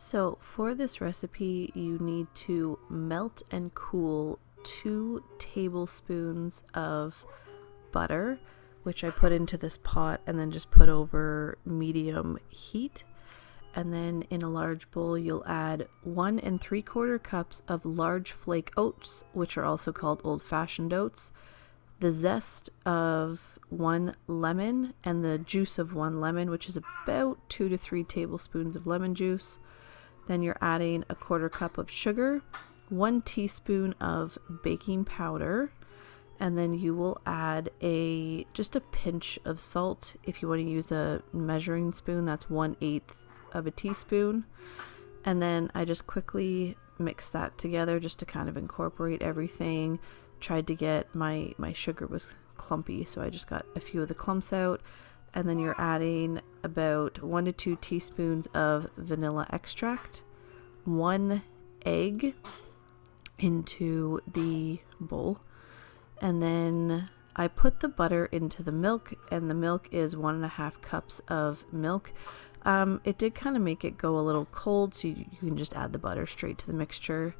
So for this recipe, you need to melt and cool 2 tablespoons of butter, which I put into this pot and then just put over medium heat. And then in a large bowl, you'll add 1 3/4 cups of large flake oats, which are also called old-fashioned oats, the zest of 1 lemon, and the juice of 1 lemon, which is about 2 to 3 tablespoons of lemon juice. Then you're adding a 1/4 cup of sugar, 1 teaspoon of baking powder, and then you will add just a pinch of salt. If you want to use a measuring spoon, that's 1/8 of a teaspoon. And then I just quickly mix that together just to kind of incorporate everything. Tried to get my sugar was clumpy, so I just got a few of the clumps out. And then you're adding about 1 to 2 teaspoons of vanilla extract, 1 egg into the bowl, and then I put the butter into the milk, and the milk is 1.5 cups of milk. It did kind of make it go a little cold, so you can just add the butter straight to the mixture.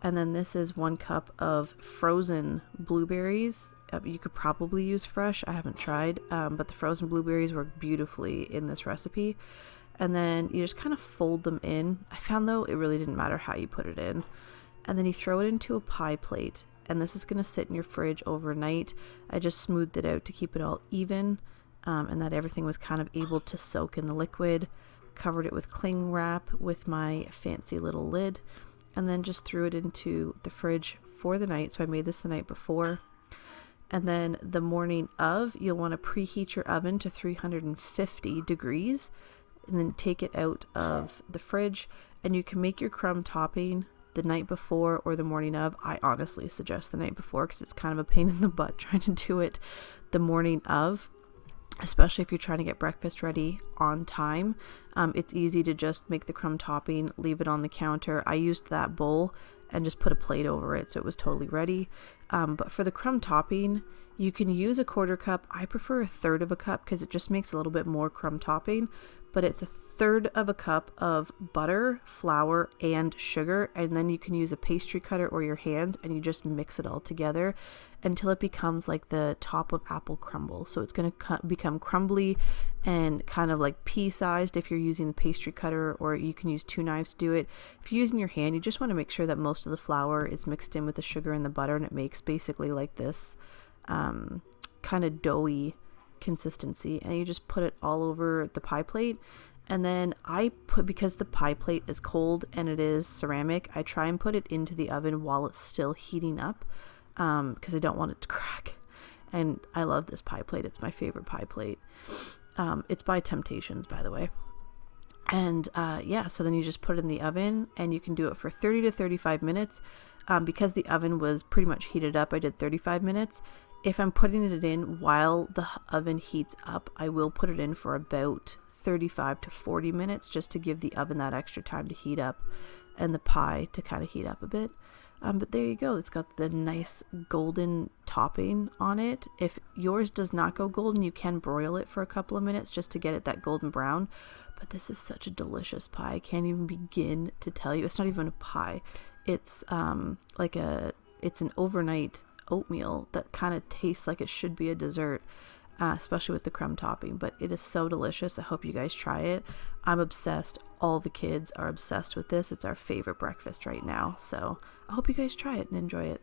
And then this is 1 cup of frozen blueberries. You could probably use fresh. I haven't tried, but the frozen blueberries work beautifully in this recipe. And then you just kind of fold them in. I found though it really didn't matter how you put it in. And then you throw it into a pie plate. And this is going to sit in your fridge overnight. I just smoothed it out to keep it all even, and that everything was kind of able to soak in the liquid. Covered it with cling wrap with my fancy little lid, and then just threw it into the fridge for the night. So I made this the night before. And then the morning of, you'll want to preheat your oven to 350 degrees and then take it out of the fridge. And you can make your crumb topping the night before or the morning of. I honestly suggest the night before because it's kind of a pain in the butt trying to do it the morning of, especially if you're trying to get breakfast ready on time. It's easy to just make the crumb topping, leave it on the counter. I used that bowl and just put a plate over it, so it was totally ready. But for the crumb topping, you can use a 1/4 cup. I prefer 1/3 of a cup because it just makes a little bit more crumb topping. But it's 1/3 of a cup of butter, flour, and sugar. And then you can use a pastry cutter or your hands, and you just mix it all together until it becomes like the top of apple crumble. So it's going to become crumbly and kind of like pea-sized if you're using the pastry cutter, or you can use 2 knives to do it. If you're using your hand, you just want to make sure that most of the flour is mixed in with the sugar and the butter, and it makes basically like this kind of doughy consistency. And you just put it all over the pie plate. And then because the pie plate is cold and it is ceramic, I try and put it into the oven while it's still heating up, because I don't want it to crack. And I love this pie plate. It's my favorite pie plate. It's by Temptations, by the way. And yeah, so then you just put it in the oven, and you can do it for 30 to 35 minutes. Because the oven was pretty much heated up, I did 35 minutes. If I'm putting it in while the oven heats up, I will put it in for about 35 to 40 minutes just to give the oven that extra time to heat up and the pie to kind of heat up a bit. But there you go. It's got the nice golden topping on it. If yours does not go golden, you can broil it for a couple of minutes just to get it that golden brown. But this is such a delicious pie. I can't even begin to tell you. It's not even a pie. It's it's an overnight oatmeal that kind of tastes like it should be a dessert, especially with the crumb topping. But it is so delicious. I hope you guys try it. I'm obsessed. All the kids are obsessed with this. It's our favorite breakfast right now. So I hope you guys try it and enjoy it.